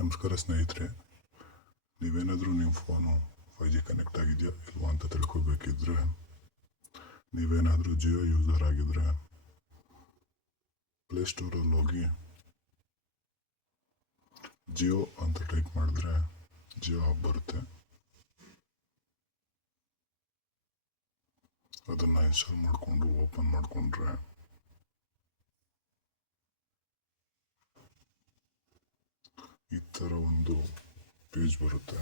ನಮಸ್ಕಾರ ಸ್ನೇಹಿತರೆ, ನೀವೇನಾದರೂ ನಿಮ್ಮ ಫೋನು 5G ಕನೆಕ್ಟ್ ಆಗಿದೆಯಾ ಇಲ್ವಾ ಅಂತ ತಿಳ್ಕೊಬೇಕಿದ್ರೆ, ನೀವೇನಾದರೂ ಜಿಯೋ ಯೂಸರ್ ಆಗಿದ್ರೆ ಪ್ಲೇಸ್ಟೋರಲ್ಲಿ ಹೋಗಿ ಜಿಯೋ ಅಂತ ಟೈಪ್ ಮಾಡಿದ್ರೆ ಜಿಯೋ ಆಪ್ ಬರುತ್ತೆ. ಅದನ್ನು ಇನ್ಸ್ಟಾಲ್ ಮಾಡಿಕೊಂಡು ಓಪನ್ ಮಾಡಿಕೊಂಡ್ರೆ ಈ ಥರ ಒಂದು ಪೇಜ್ ಬರುತ್ತೆ.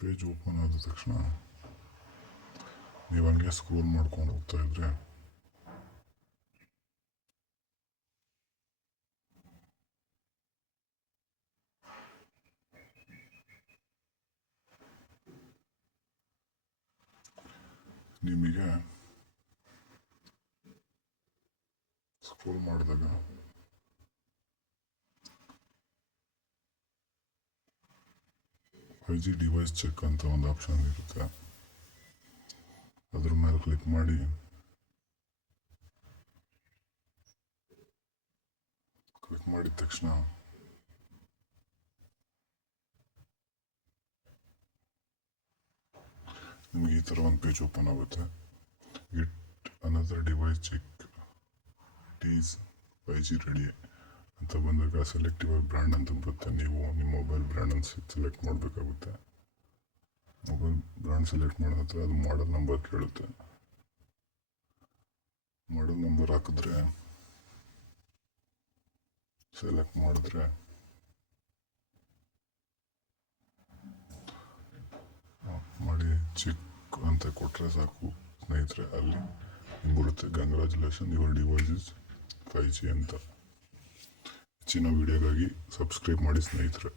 ಪೇಜ್ ಓಪನ್ ಆದ ತಕ್ಷಣ ನೀವು ಹಂಗೆ ಸ್ಕ್ರೋಲ್ ಮಾಡ್ಕೊಂಡು ಹೋಗ್ತಾ ಇದ್ರೆ ನಿಮಗೆ ಸ್ಕ್ರೋಲ್ ಮಾಡಿದಾಗ 5G ಡಿವೈಸ್ ಚೆಕ್ ಅಂತ ಒಂದು ಆಪ್ಷನ್ ಇರುತ್ತೆ. ಅದ್ರ ಮೇಲೆ ಕ್ಲಿಕ್ ಮಾಡಿ ಮಾಡಿದ ತಕ್ಷಣ ನಿಮಗೆ ಈ ಥರ ಒಂದು ಪೇಜ್ ಓಪನ್ ಆಗುತ್ತೆ. It another device check is 5G ready ಅಂತ ಬಂದಾಗ ಸೆಲೆಕ್ಟಿವ್ ಬ್ರ್ಯಾಂಡ್ ಅಂತ ಬರುತ್ತೆ. ನೀವು ನಿಮ್ಮ ಮೊಬೈಲ್ ಬ್ರ್ಯಾಂಡನ್ನು ಸೆಲೆಕ್ಟ್ ಮಾಡಬೇಕಾಗುತ್ತೆ. ಮೊಬೈಲ್ ಬ್ರ್ಯಾಂಡ್ ಸೆಲೆಕ್ಟ್ ಮಾಡಿದ ನಂತರ ಅದು ಮಾಡೆಲ್ ನಂಬರ್ ಕೇಳುತ್ತೆ. ಮಾಡೆಲ್ ನಂಬರ್ ಹಾಕಿದ್ರೆ ಸೆಲೆಕ್ಟ್ ಮಾಡಿದ್ರೆ ಮಾಡಿ ಚಿಕ್ ಅಂತ ಕೊಟ್ಟರೆ ಸಾಕು ಸ್ನೇಹಿತರೆ, ಅಲ್ಲಿ ಬರುತ್ತೆ congratulation your device is 5G ಅಂತ. ಹೆಚ್ಚಿನ ವಿಡಿಯೋಗಾಗಿ ಸಬ್ಸ್ಕ್ರೈಬ್ ಮಾಡಿ ಸ್ನೇಹಿತರೆ.